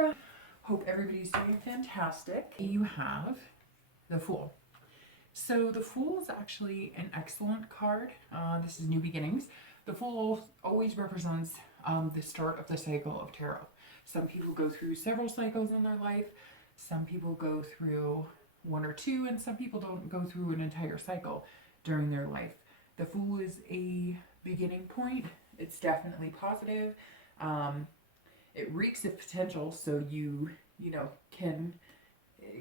Libra. Hope everybody's doing fantastic. You have the Fool. So the Fool is actually an excellent card. This is new beginnings. The Fool always represents the start of the cycle of tarot. Some people go through several cycles in their life. Some people go through one or two, and some people don't go through an entire cycle during their life. The Fool is a beginning point. It's definitely positive. It reeks of potential, so you can,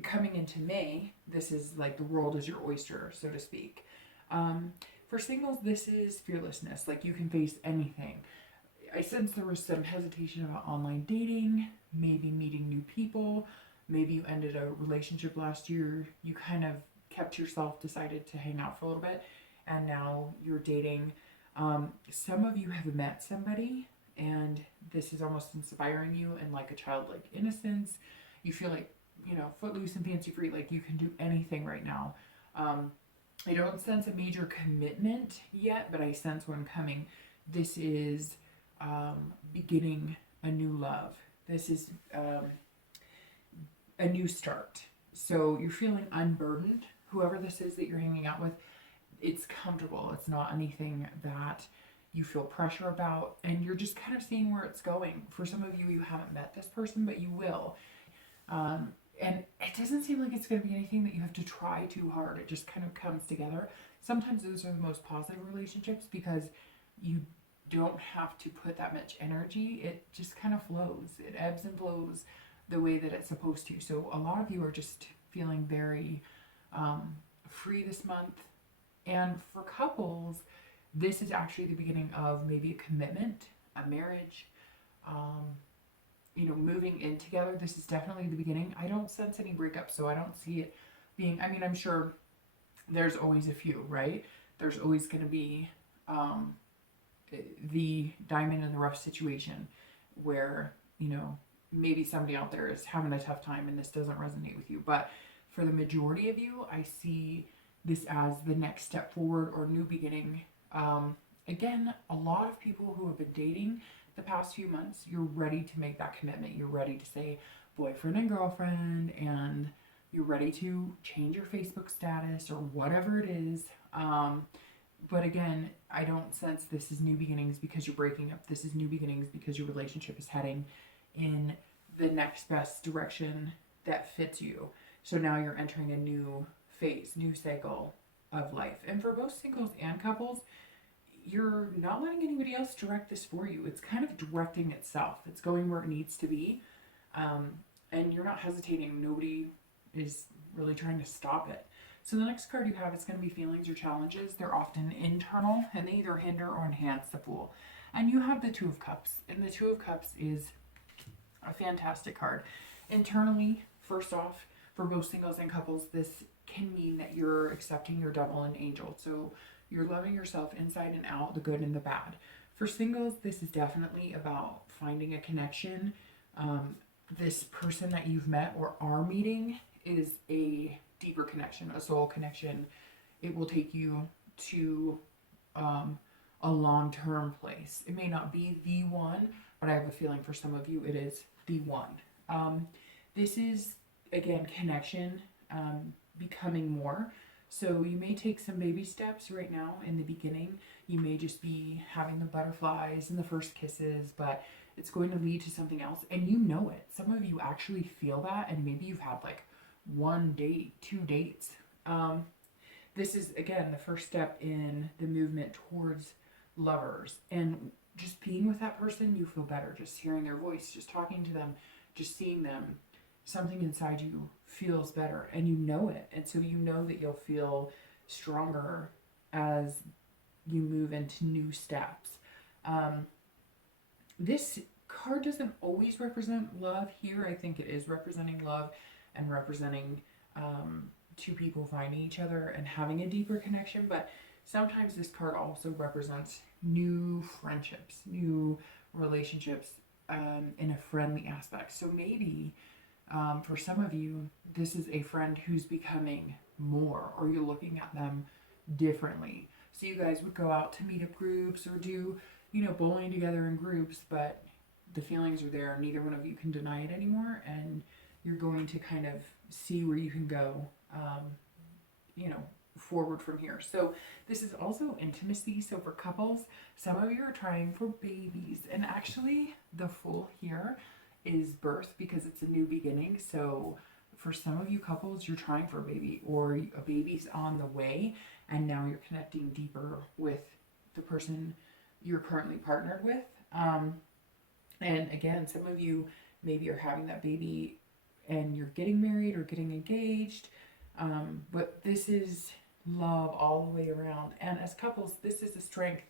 coming into May, this is like the world is your oyster, so to speak. For singles, this is fearlessness. Like, you can face anything. I sense there was some hesitation about online dating, maybe meeting new people. Maybe you ended a relationship last year. You kind of kept yourself, decided to hang out for a little bit, and now you're dating. Some of you have met somebody, and this is almost inspiring you in like a childlike innocence. You feel like, footloose and fancy free, like you can do anything right now. I don't sense a major commitment yet, but I sense one coming. This is beginning a new love. This is a new start. So you're feeling unburdened. Whoever this is that you're hanging out with, it's comfortable. It's not anything that you feel pressure about, and you're just kind of seeing where it's going. For some of you, you haven't met this person, but you will. And it doesn't seem like it's going to be anything that you have to try too hard. It just kind of comes together. Sometimes those are the most positive relationships because you don't have to put that much energy. It just kind of flows. It ebbs and flows the way that it's supposed to. So a lot of you are just feeling very free this month. And for couples, this is actually the beginning of maybe a commitment, a marriage, moving in together. This is definitely the beginning. I don't sense any breakups, so I don't see it being, I'm sure there's always a few, right? There's always going to be the diamond in the rough situation where, maybe somebody out there is having a tough time and this doesn't resonate with you. But for the majority of you, I see this as the next step forward or new beginning. Again, a lot of people who have been dating the past few months, you're ready to make that commitment. You're ready to say boyfriend and girlfriend, and you're ready to change your Facebook status or whatever it is. But again, I don't sense this is new beginnings because you're breaking up. This is new beginnings because your relationship is heading in the next best direction that fits you. So now you're entering a new phase, new cycle of life. And for both singles and couples, you're not letting anybody else direct this for you. It's kind of directing itself. It's going where it needs to be. And you're not hesitating. Nobody is really trying to stop it. So the next card you have is going to be feelings or challenges. They're often internal, and they either hinder or enhance the Fool. And you have the Two of Cups. And the Two of Cups is a fantastic card. Internally, first off, for both singles and couples, this can mean that you're accepting your devil and angel. So you're loving yourself inside and out, the good and the bad. For singles, this is definitely about finding a connection. This person that you've met or are meeting is a deeper connection, a soul connection. It will take you to a long-term place. It may not be the one, but I have a feeling for some of you it is the one. This is, again, connection, becoming more. So you may take some baby steps right now in the beginning. You may just be having the butterflies and the first kisses, but it's going to lead to something else. And you know it. Some of you actually feel that, and maybe you've had like one date, 2 dates. This is, again, the first step in the movement towards lovers. And just being with that person, you feel better. Just hearing their voice, just talking to them, just seeing them. Something inside you feels better, and you know it. And so you know that you'll feel stronger as you move into new steps. This card doesn't always represent love here. I think it is representing love and representing two people finding each other and having a deeper connection. But sometimes this card also represents new friendships, new relationships in a friendly aspect. So maybe for some of you, this is a friend who's becoming more, or you're looking at them differently. So you guys would go out to meetup groups or do, bowling together in groups, but the feelings are there. Neither one of you can deny it anymore, and you're going to kind of see where you can go, you know, forward from here. So this is also intimacy. So for couples, some of you are trying for babies, and actually the Fool here is birth because it's a new beginning. So for some of you couples, you're trying for a baby, or a baby's on the way, and now you're connecting deeper with the person you're currently partnered with. And again, some of you maybe are having that baby and you're getting married or getting engaged. But this is love all the way around. And as couples, this is a strength.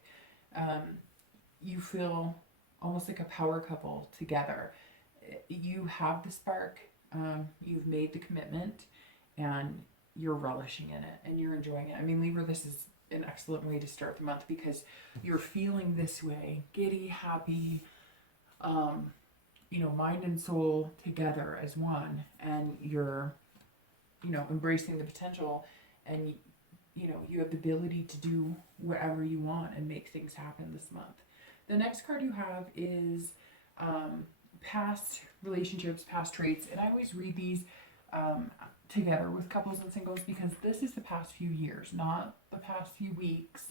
You feel almost like a power couple together. You have the spark, you've made the commitment, and you're relishing in it and you're enjoying it. I mean, Libra, this is an excellent way to start the month because you're feeling this way, giddy, happy, you know, mind and soul together as one, and you're, you know, embracing the potential, and you know, you have the ability to do whatever you want and make things happen this month. The next card you have is past relationships, past traits, and I always read these together with couples and singles because this is the past few years, not the past few weeks,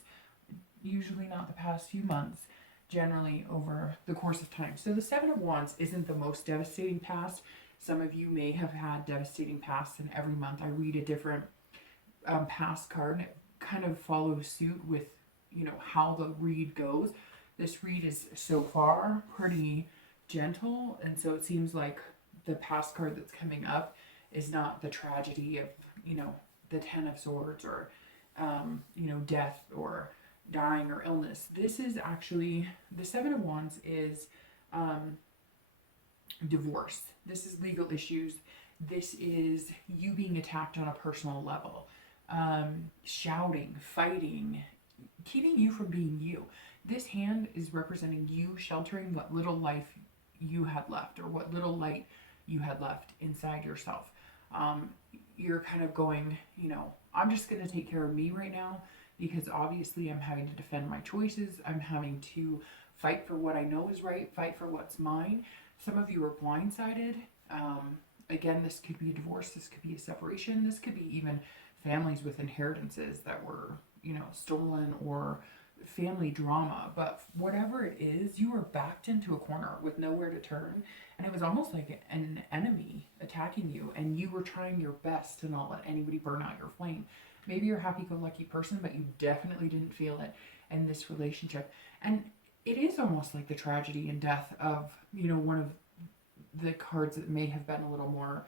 usually not the past few months, generally over the course of time. So the Seven of Wands isn't the most devastating past. Some of you may have had devastating pasts, and every month I read a different past card, and it kind of follows suit with, you know, how the read goes. This read is so far pretty gentle, and so it seems like the past card that's coming up is not the tragedy of, you know, the Ten of Swords or you know, death or dying or illness. This is actually, the Seven of Wands is divorce. This is legal issues. This is you being attacked on a personal level, shouting, fighting, keeping you from being you. This hand is representing you sheltering what little life you had left, or what little light you had left inside yourself. You're kind of going, you know, I'm just going to take care of me right now, because obviously I'm having to defend my choices. I'm having to fight for what I know is right, fight for what's mine. Some of you are blindsided. Again, this could be a divorce, this could be a separation, this could be even families with inheritances that were, you know, stolen, or family drama. But whatever it is, you were backed into a corner with nowhere to turn, and it was almost like an enemy attacking you, and you were trying your best to not let anybody burn out your flame. Maybe you're a happy-go-lucky person, but you definitely didn't feel it in this relationship. And it is almost like the tragedy and death of, you know, one of the cards that may have been a little more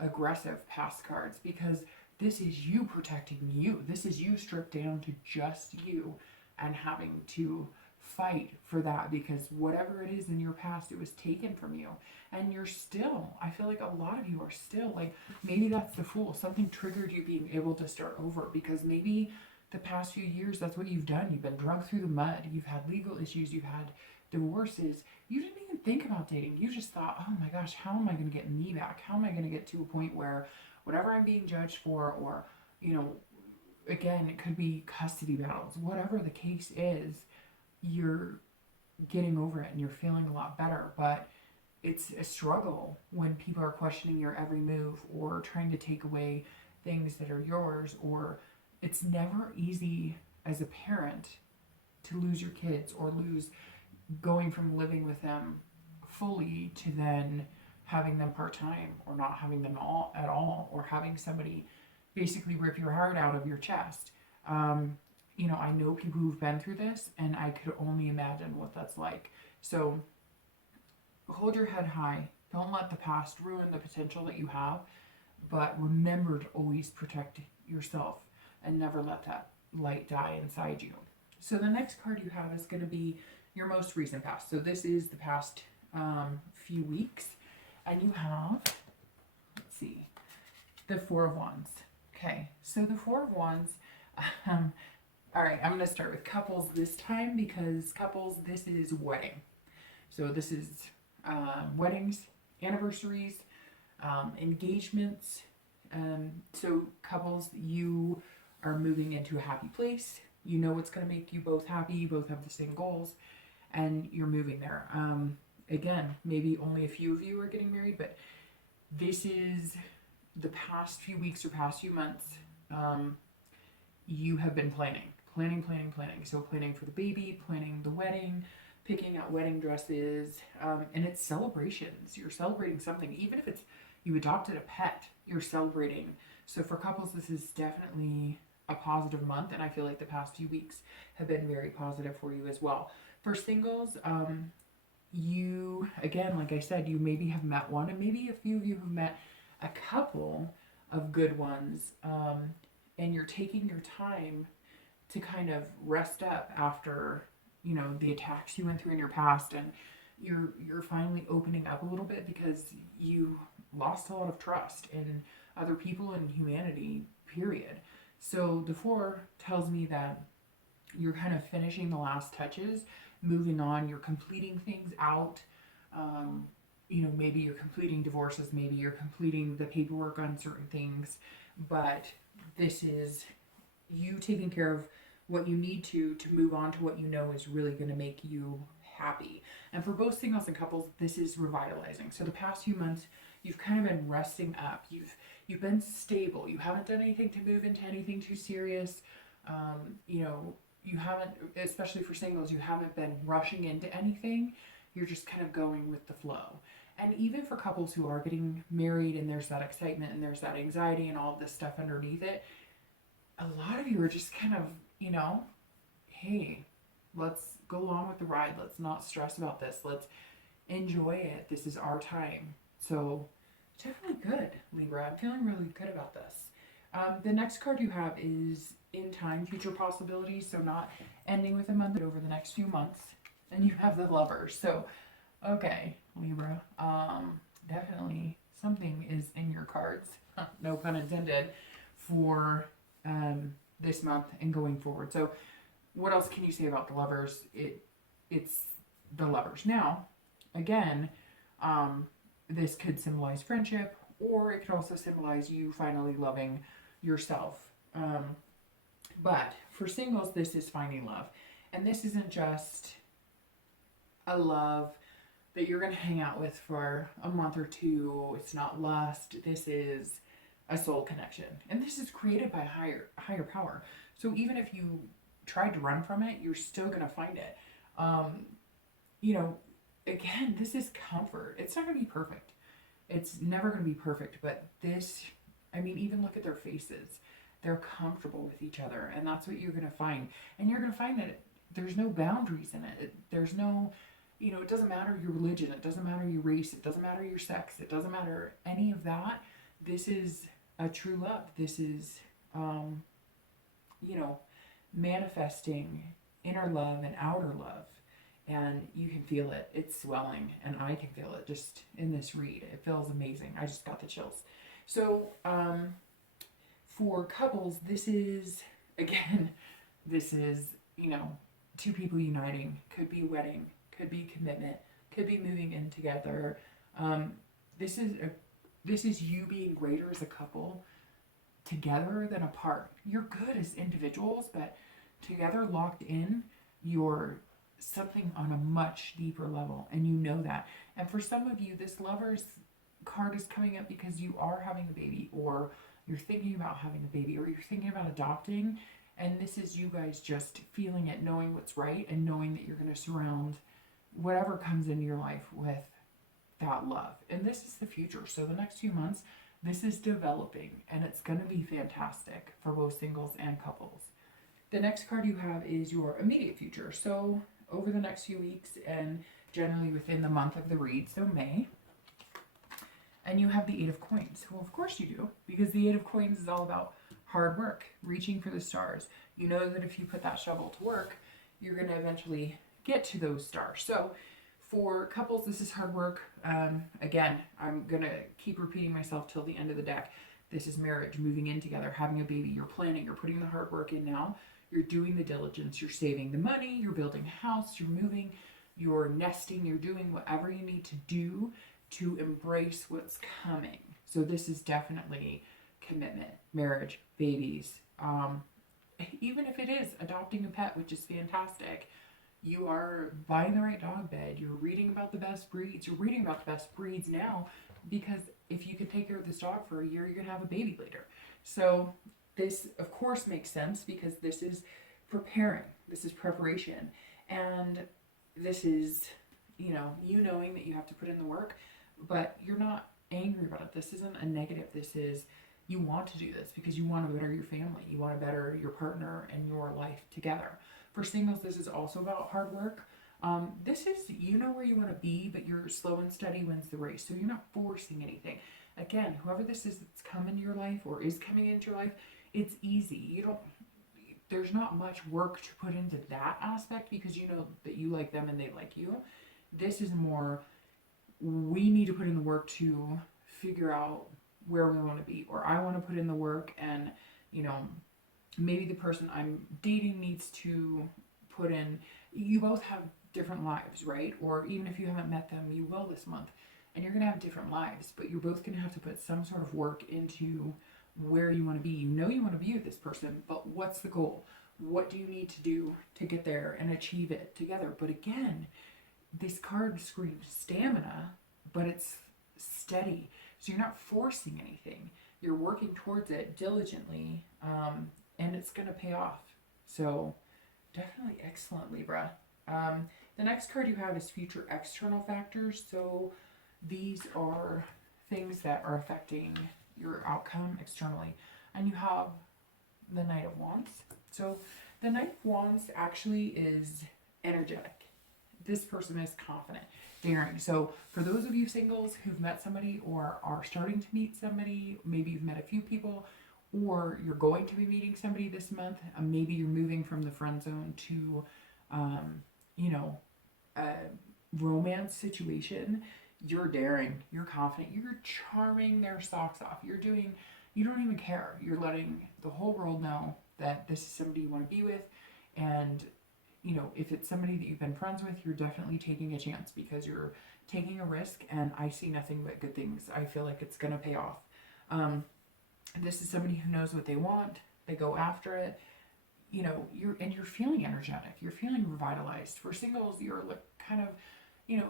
aggressive past cards, because this is you protecting you. This is you stripped down to just you and having to fight for that, because whatever it is in your past, it was taken from you. And you're still, I feel like a lot of you are still, like, maybe that's the Fool. Something triggered you being able to start over, because maybe the past few years, that's what you've done. You've been dragged through the mud. You've had legal issues. You've had divorces. You didn't even think about dating. You just thought, oh my gosh, how am I going to get me back? How am I going to get to a point where whatever I'm being judged for, or, you know, again, it could be custody battles, whatever the case is, you're getting over it and you're feeling a lot better. But it's a struggle when people are questioning your every move or trying to take away things that are yours, or it's never easy as a parent to lose your kids, or lose going from living with them fully to then having them part-time, or not having them all at all, or having somebody basically rip your heart out of your chest. You know, I know people who've been through this, and I could only imagine what that's like. So hold your head high. Don't let the past ruin the potential that you have, but remember to always protect yourself and never let that light die inside you. So the next card you have is going to be your most recent past. So this is the past few weeks. And you have, let's see, the Four of Wands. Okay, so the Four of Wands, all right, I'm going to start with couples this time, because couples, this is wedding. So this is weddings, anniversaries, engagements. So couples, you are moving into a happy place. You know what's going to make you both happy. You both have the same goals, and you're moving there. again, maybe only a few of you are getting married, but this is the past few weeks or past few months. You have been planning. So planning for the baby, planning the wedding, picking out wedding dresses, and it's celebrations. You're celebrating something. Even if it's you adopted a pet, you're celebrating. So for couples, this is definitely a positive month, and I feel like the past few weeks have been very positive for you as well. For singles, you, again, like I said, you maybe have met one, and maybe a few of you have met a couple of good ones, and you're taking your time to kind of rest up after, you know, the attacks you went through in your past, and you're finally opening up a little bit because you lost a lot of trust in other people and humanity, period. So the 4 tells me that you're kind of finishing the last touches, moving on, you're completing things out. You know, maybe you're completing divorces, maybe you're completing the paperwork on certain things, but this is you taking care of what you need to move on to what you know is really going to make you happy. And for both singles and couples, this is revitalizing. So the past few months, you've kind of been resting up. You've been stable. You haven't done anything to move into anything too serious. You know, you haven't, especially for singles, you haven't been rushing into anything. You're just kind of going with the flow. And even for couples who are getting married and there's that excitement and there's that anxiety and all of this stuff underneath it, a lot of you are just kind of, you know, hey, let's go along with the ride. Let's not stress about this. Let's enjoy it. This is our time. So definitely good, Libra. I'm feeling really good about this. The next card you have is in time, future possibilities. So not ending with a month, but over the next few months. And you have the Lovers. So, okay, Libra. Definitely something is in your cards, no pun intended, for this month and going forward. So what else can you say about the Lovers? It's the Lovers. Now, again, this could symbolize friendship, or it could also symbolize you finally loving yourself. But for singles, this is finding love. And this isn't just a love that you're going to hang out with for a month or two. It's not lust. This is a soul connection. And this is created by higher power. So even if you tried to run from it, you're still going to find it. You know, again, this is comfort. It's not going to be perfect. It's never going to be perfect. But this, I mean, even look at their faces. They're comfortable with each other. And that's what you're going to find. And you're going to find that there's no boundaries in it. There's no, you know, it doesn't matter your religion. It doesn't matter your race. It doesn't matter your sex. It doesn't matter any of that. This is a true love. This is, you know, manifesting inner love and outer love. And you can feel it. It's swelling. And I can feel it just in this read. It feels amazing. I just got the chills. So, for couples, this is, again, this is, you know, two people uniting. Could be wedding. Could be commitment. Could be moving in together. This is you being greater as a couple together than apart. You're good as individuals, but together, locked in, you're something on a much deeper level, and you know that. And for some of you, this Lovers card is coming up because you are having a baby, or you're thinking about having a baby, or you're thinking about adopting, and this is you guys just feeling it, knowing what's right, and knowing that you're going to surround whatever comes into your life with that love. And this is the future. So the next few months, this is developing, and it's going to be fantastic for both singles and couples. The next card you have is your immediate future. So over the next few weeks, and generally within the month of the read, so May. And you have the 8 of Coins. Well, of course you do, because the 8 of Coins is all about hard work, reaching for the stars. You know that if you put that shovel to work, you're going to eventually get to those stars. So for couples, this is hard work. Again, I'm going to keep repeating myself till the end of the deck. This is marriage, moving in together, having a baby. You're planning, you're putting the hard work in now. You're doing the diligence, you're saving the money, you're building a house, you're moving, you're nesting, you're doing whatever you need to do to embrace what's coming. So this is definitely commitment, marriage, babies. Even if it is adopting a pet, which is fantastic, You are buying the right dog bed. You're reading about the best breeds. You're reading about the best breeds now because if you can take care of this dog for a year, you're going to have a baby later. So this, of course, makes sense because this is preparing. This is preparation. And this is, you knowing that you have to put in the work, but you're not angry about it. This isn't a negative. This is, you want to do this because you want to better your family. You want to better your partner and your life together. For singles, this is also about hard work. This is, you know where you want to be, but you're slow and steady wins the race. So you're not forcing anything. Again, whoever this is that's come into your life or is coming into your life, it's easy. There's not much work to put into that aspect because you know that you like them and they like you. This is more, we need to put in the work to figure out where we want to be, or I want to put in the work and, maybe the person I'm dating needs to put in, you both have different lives, right? Or even if you haven't met them, you will this month, and you're going to have different lives, but you're both going to have to put some sort of work into where you want to be. You know you want to be with this person, but what's the goal? What do you need to do to get there and achieve it together? But again, this card screams stamina, but it's steady. So you're not forcing anything. You're working towards it diligently, and it's going to pay off. So definitely excellent, Libra. The next card you have is future external factors. So these are things that are affecting your outcome externally. And you have the Knight of Wands. So the Knight of Wands actually is energetic. This person is confident, daring. So for those of you singles who've met somebody or are starting to meet somebody, maybe you've met a few people, or you're going to be meeting somebody this month, maybe you're moving from the friend zone to, a romance situation, you're daring, you're confident, you're charming their socks off. You don't even care. You're letting the whole world know that this is somebody you want to be with. And, if it's somebody that you've been friends with, you're definitely taking a chance because you're taking a risk, and I see nothing but good things. I feel like it's going to pay off. This is somebody who knows what they want. They go after it. You're feeling energetic. You're feeling revitalized. For singles, you're kind of,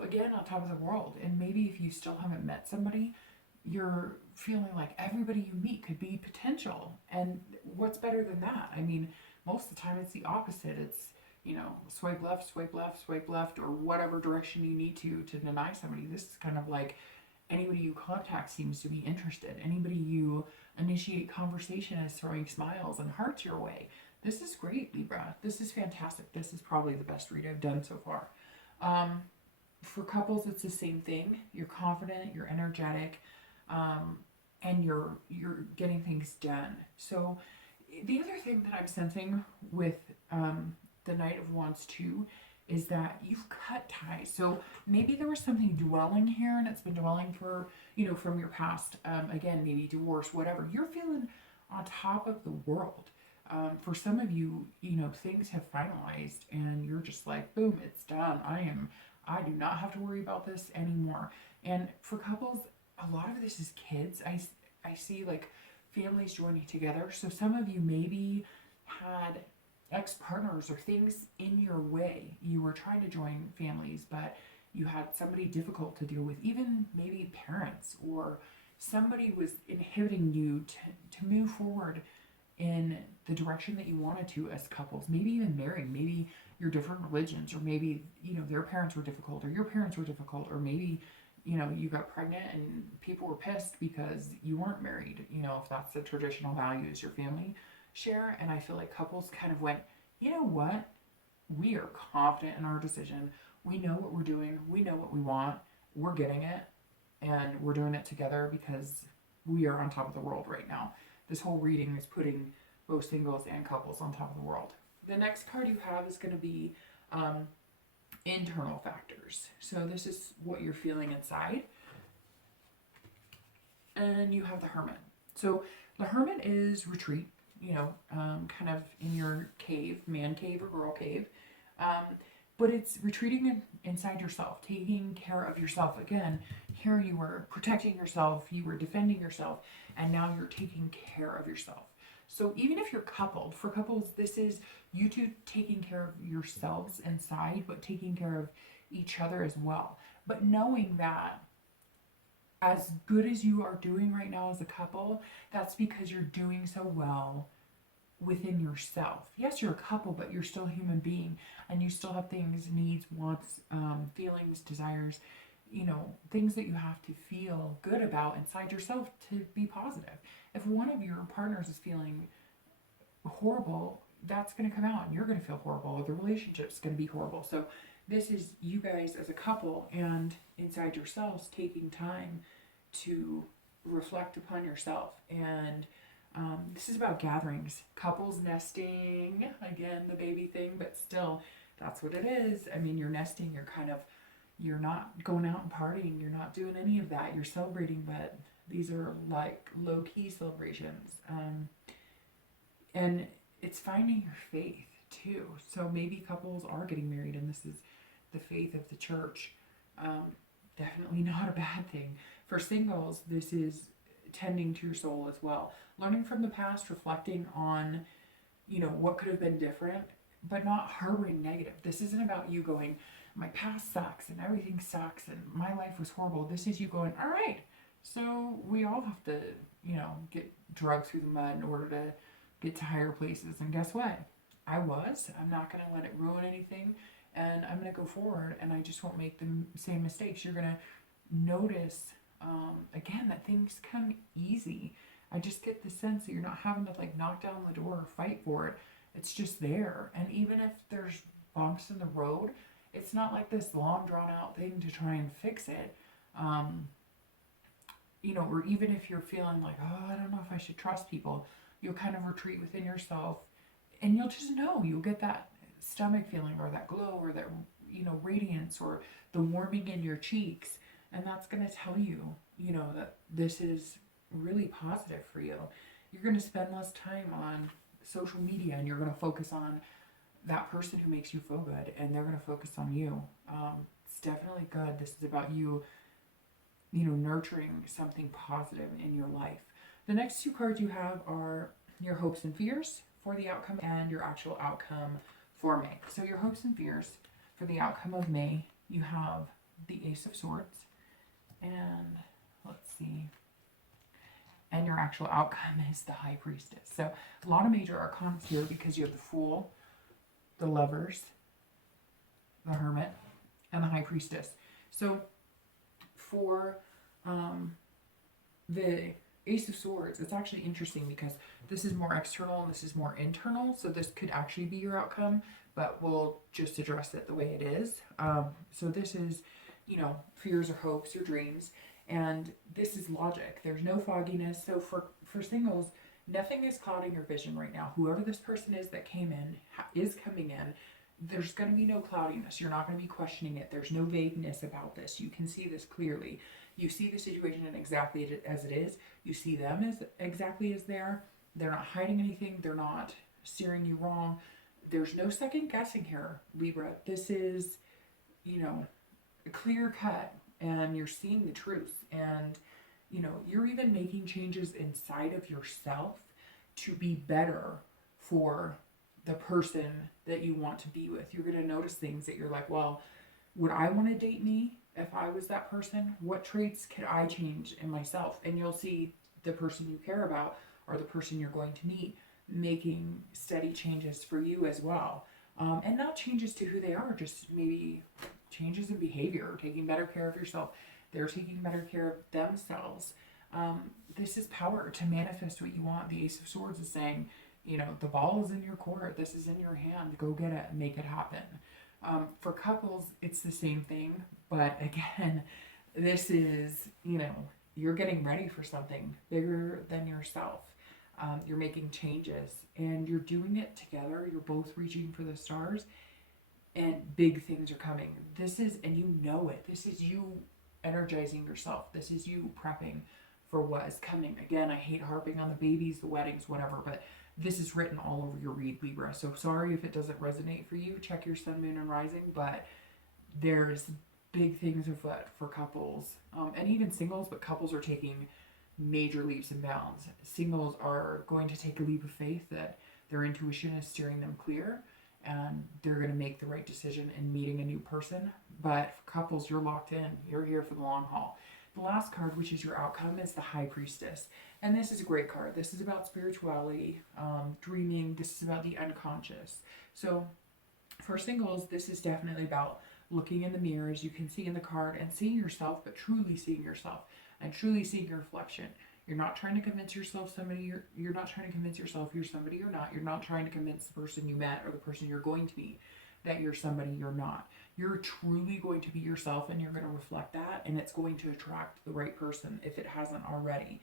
again, on top of the world. And maybe if you still haven't met somebody, you're feeling like everybody you meet could be potential. And what's better than that? I mean, most of the time it's the opposite. It's, swipe left, swipe left, swipe left, or whatever direction you need to deny somebody. This is kind of like anybody you contact seems to be interested. Anybody you initiate conversation is throwing smiles and hearts your way. This is great, Libra. This is fantastic. This is probably the best read I've done so far. For couples, it's the same thing. You're confident, you're energetic, and you're getting things done. So the other thing that I'm sensing with the Knight of Wands too is that you've cut ties. So maybe there was something dwelling here and it's been dwelling for, from your past. Again, maybe divorce, whatever. You're feeling on top of the world. For some of you, things have finalized and you're just like, boom, it's done. I do not have to worry about this anymore. And for couples, a lot of this is kids. I see like families joining together. So some of you maybe had ex-partners or things in your way. You were trying to join families, but you had somebody difficult to deal with, even maybe parents, or somebody was inhibiting you to move forward in the direction that you wanted to as couples. Maybe even marrying, maybe you're different religions, or maybe, their parents were difficult or your parents were difficult, or maybe, you got pregnant and people were pissed because you weren't married, if that's the traditional values your family share. And I feel like couples kind of went, you know what? We are confident in our decision. We know what we're doing. We know what we want. We're getting it. And we're doing it together because we are on top of the world right now. This whole reading is putting both singles and couples on top of the world. The next card you have is going to be internal factors. So this is what you're feeling inside. And you have the Hermit. So the Hermit is retreat, kind of in your cave, man cave or girl cave. But it's retreating inside yourself, taking care of yourself. Again, here you were protecting yourself, you were defending yourself, and now you're taking care of yourself. So even if you're coupled, for couples, this is you two taking care of yourselves inside, but taking care of each other as well. But knowing that as good as you are doing right now as a couple, that's because you're doing so well within yourself. Yes, you're a couple, but you're still a human being, and you still have things, needs, wants, feelings, desires, you know, things that you have to feel good about inside yourself to be positive. If one of your partners is feeling horrible, that's going to come out and you're going to feel horrible, or the relationship's going to be horrible. So this is you guys as a couple and inside yourselves taking time to reflect upon yourself. And this is about gatherings, couples nesting, again, the baby thing, but still, that's what it is. I mean, you're nesting, you're not going out and partying, you're not doing any of that, you're celebrating, but these are like low-key celebrations. And it's finding your faith too. So maybe couples are getting married and this is the faith of the church. Definitely not a bad thing. For singles, this is tending to your soul as well. Learning from the past, reflecting on, you know, what could have been different, but not harboring negative. This isn't about you going, my past sucks and everything sucks and my life was horrible. This is you going, all right, so we all have to, you know, get dragged through the mud in order to get to higher places. And guess what? I'm not going to let it ruin anything. And I'm going to go forward and I just won't make the same mistakes. You're going to notice, again, that things come easy. I just get the sense that you're not having to like knock down the door or fight for it. It's just there. And even if there's bumps in the road, it's not like this long drawn out thing to try and fix it. You know, or even if you're feeling like, oh, I don't know if I should trust people, you'll kind of retreat within yourself and you'll just know, you'll get that stomach feeling or that glow or that, you know, radiance or the warming in your cheeks. And that's going to tell you, you know, that this is really positive for you. You're going to spend less time on social media and you're going to focus on that person who makes you feel good and they're going to focus on you. It's definitely good. This is about you, you know, nurturing something positive in your life. The next two cards you have are your hopes and fears for the outcome and your actual outcome for May. So your hopes and fears for the outcome of May, you have the Ace of Swords and let's see, and your actual outcome is the High Priestess. So a lot of major arcana here because you have the Fool, the Lovers, the Hermit, and the High Priestess. So for the Ace of Swords, it's actually interesting because this is more external and this is more internal. So this could actually be your outcome, but we'll just address it the way it is. So this is, you know, fears or hopes or dreams. And this is logic. There's no fogginess. So for singles, nothing is clouding your vision right now. Whoever this person is that came in, is coming in, there's going to be no cloudiness. You're not going to be questioning it. There's no vagueness about this. You can see this clearly. You see the situation exactly as it is. You see them as exactly as they are. They're not hiding anything. They're not steering you wrong. There's no second guessing here, Libra. This is, you know, a clear cut and you're seeing the truth. And, you know, you're even making changes inside of yourself to be better for the person that you want to be with. You're going to notice things that you're like, well, would I want to date me if I was that person? What traits could I change in myself? And you'll see the person you care about or the person you're going to meet making steady changes for you as well. And not changes to who they are, just maybe changes in behavior, taking better care of yourself. They're taking better care of themselves. This is power to manifest what you want. The Ace of Swords is saying, you know, the ball is in your court. This is in your hand. Go get it and make it happen. For couples, it's the same thing. But again, this is, you know, you're getting ready for something bigger than yourself. You're making changes and you're doing it together. You're both reaching for the stars and big things are coming. This is, and you know it, this is you energizing yourself. This is you prepping for what is coming. Again, I hate harping on the babies, the weddings, whatever, but this is written all over your read, Libra. So sorry if it doesn't resonate for you. Check your sun, moon, and rising, but there's big things afoot for couples and even singles, but couples are taking major leaps and bounds. Singles are going to take a leap of faith that their intuition is steering them clear and they're going to make the right decision in meeting a new person. But for couples, you're locked in. You're here for the long haul. The last card, which is your outcome, is the High Priestess. And this is a great card. This is about spirituality, dreaming. This is about the unconscious. So for singles, this is definitely about looking in the mirror, as you can see in the card, and seeing yourself, but truly seeing yourself and truly seeing your reflection. You're not trying to convince yourself you're not trying to convince yourself you're somebody you're not. You're not trying to convince the person you met or the person you're going to meet that you're somebody you're not. You're truly going to be yourself, and you're going to reflect that, and it's going to attract the right person if it hasn't already.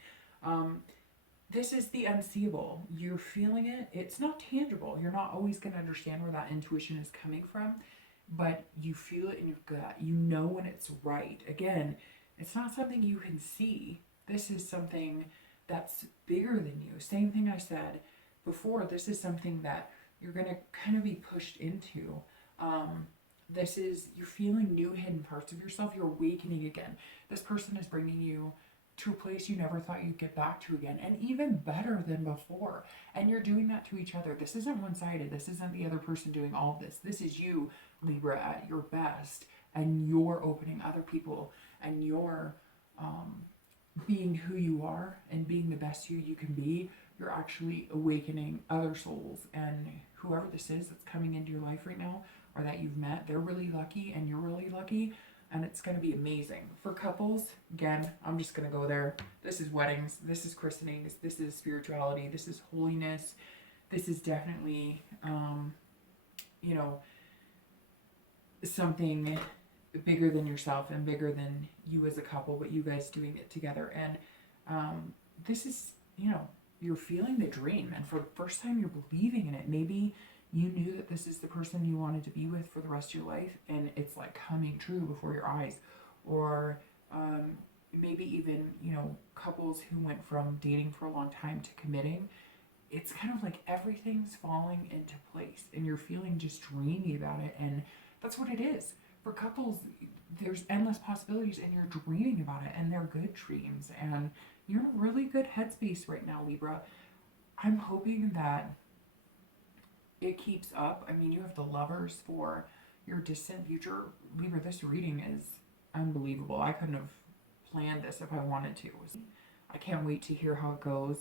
This is the unseeable. You're feeling it. It's not tangible. You're not always going to understand where that intuition is coming from, but you feel it in your gut. You know when it's right. Again, it's not something you can see. This is something that's bigger than you. Same thing I said before. This is something that you're going to kind of be pushed into. This is, you're feeling new hidden parts of yourself. You're awakening again. This person is bringing you to a place you never thought you'd get back to again, and even better than before. And you're doing that to each other. This isn't one-sided. This isn't the other person doing all of this. This is you, Libra, at your best, and you're opening other people, and you're being who you are and being the best you can be. You're actually awakening other souls, and whoever this is that's coming into your life right now or that you've met, they're really lucky and you're really lucky, and it's going to be amazing. For couples, again, I'm just going to go there. This is weddings, this is christenings, this is spirituality, this is holiness. This is definitely, you know, something bigger than yourself and bigger than you as a couple, but you guys doing it together. And this is, you know, you're feeling the dream, and for the first time you're believing in it. Maybe you knew that this is the person you wanted to be with for the rest of your life, and it's like coming true before your eyes. Or maybe even, you know, couples who went from dating for a long time to committing. It's kind of like everything's falling into place and you're feeling just dreamy about it, and that's what it is. For couples, there's endless possibilities and you're dreaming about it, and they're good dreams, and you're in a really good headspace right now, Libra. I'm hoping that it keeps up. I mean, you have the Lovers for your distant future. Libra, this reading is unbelievable. I couldn't have planned this if I wanted to. I can't wait to hear how it goes.